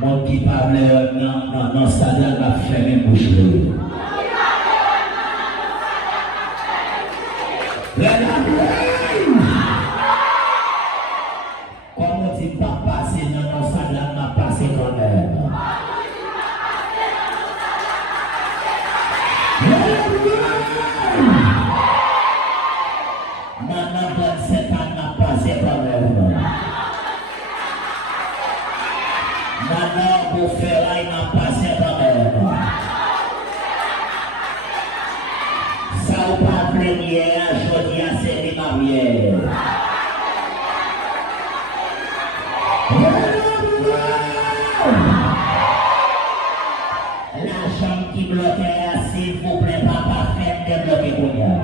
Mon qui parle dans sa salle va fermer bouche. Comment tu vas passer dans nos salles va passer quand même. Maintenant, 27 ans n'a passé quand même. Maintenant, pour faire là, il n'a passé quand même. Ça ou pas première, aujourd'hui, c'est les mariés. La chambre qui bloquait, s'il vous plaît, papa, faites débloquer pour nous.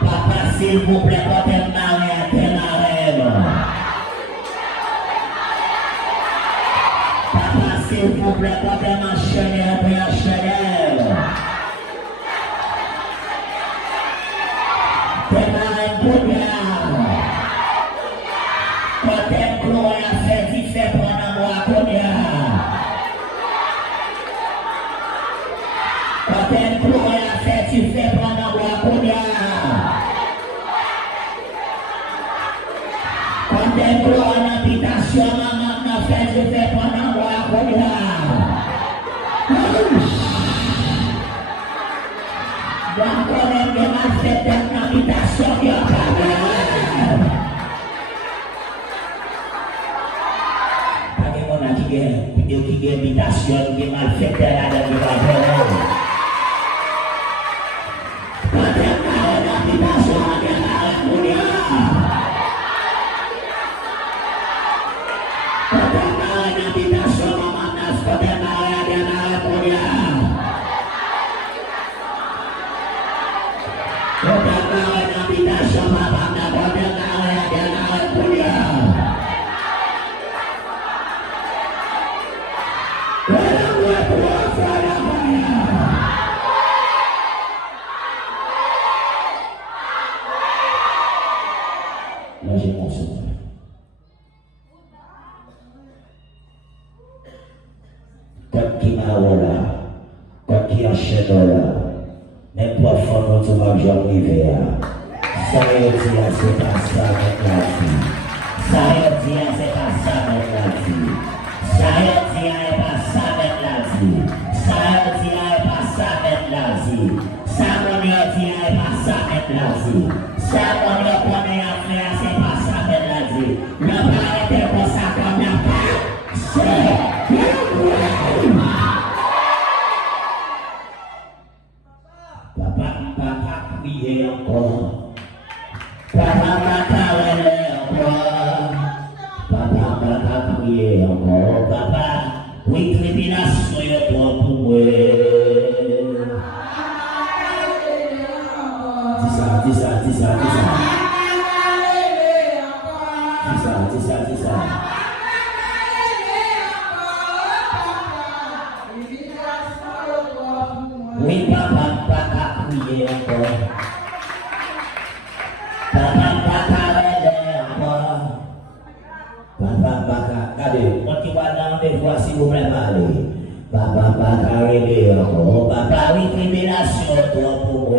Papa, s'il vous plaît, quand elle m'arrête, elle arrête. Papa, s'il vous plaît, quand elle m'enchaîne, elle peut enchaîner. Elle m'arrête pour bien. Quand elle cloue, elle fait vite fait prendre moi pour bien. Quand elle cloue, elle fait vite fait prendre moi pour bien. Quand elle cloue en habitation, maman fait vite fait prendre moi pour bien. Donc, quand elle m'a fait une habitation, il y a pas de eu que habitação de mal feita da minha avó. Quando é na habitação da mulher, quando é na habitação da manas, quando é na mulher, quando é na habitação da manas, quando é na mulher. Quand qui m'a là, quand qui achète là, n'importe comment tu vas arriver là. Ça veut dire c'est pas ça avec la vie. Ça veut dire c'est pas ça avec la vie. Ça veut dire c'est pas ça avec la vie. Ça veut dire c'est pas ça avec la vie. Ça veut dire c'est pas ça avec la vie. Ça veut dire qu'on est à faire c'est pas ça avec la vie. Le pas était pour ça comme la part. C'est Papa prier encore. Papa encore. Papa prier encore. Papa, oui, tribulation est toi pour moi. Dis ça. Dis ça. Dis ça. Oui, papa, prier encore. Papa, aider encore. Papa, regardez, moi qui vois dans les voix, si vous plaît, parler. Papa, aider encore. Papa, oui, tribulation, toi pour moi.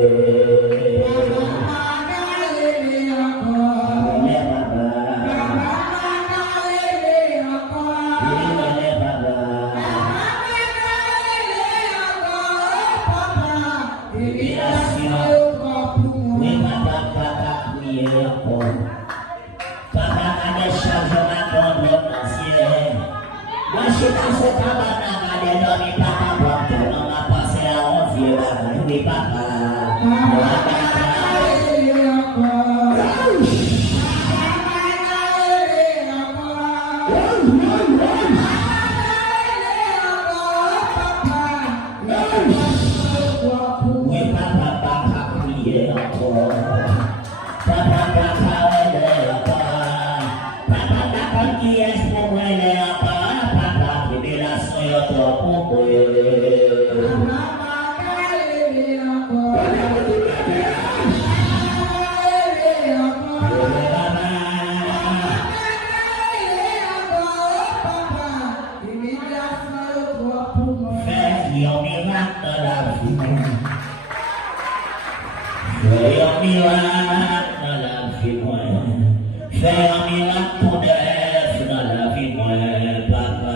Fais un miracle pour neuf dans la vie, moi, papa.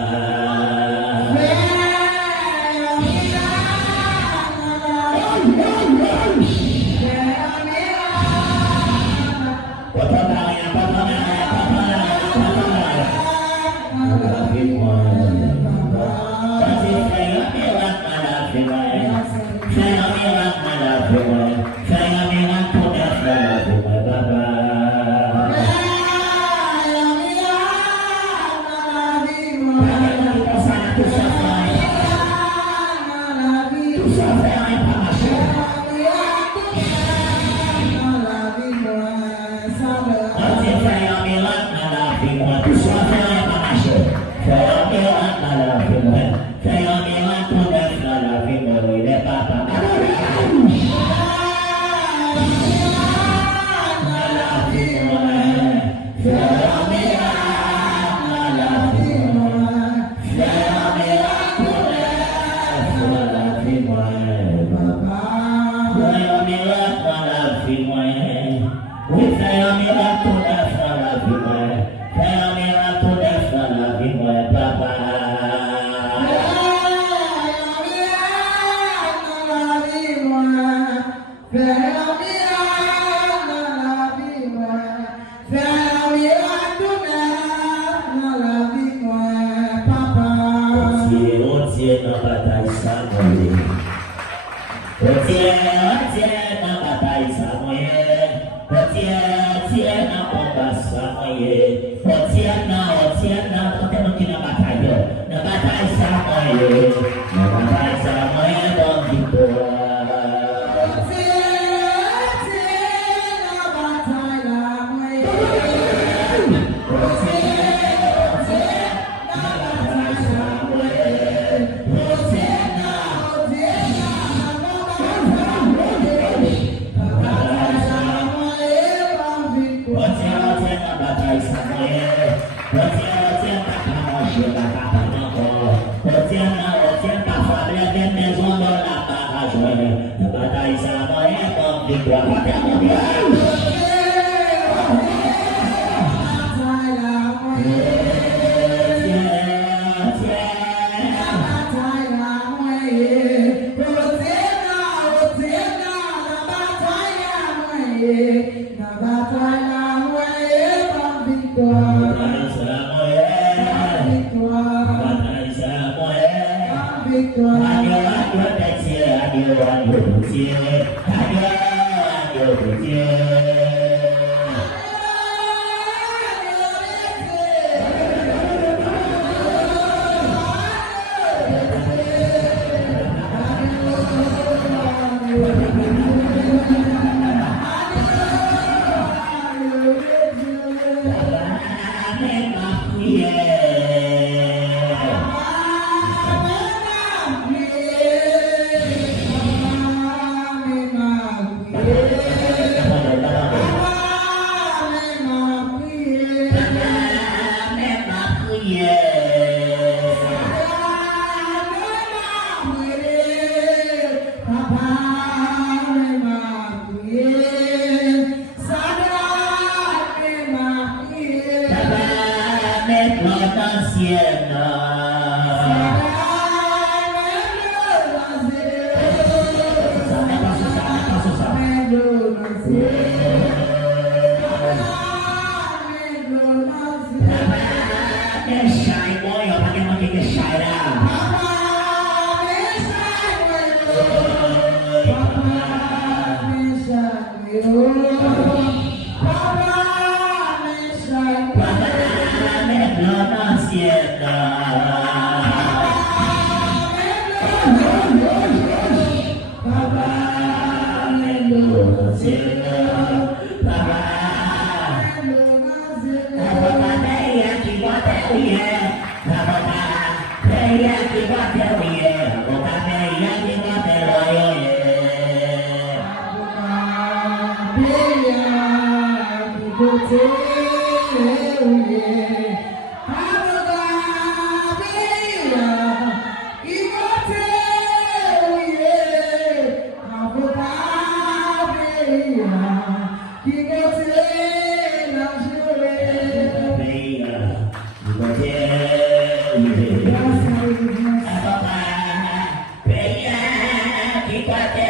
Ika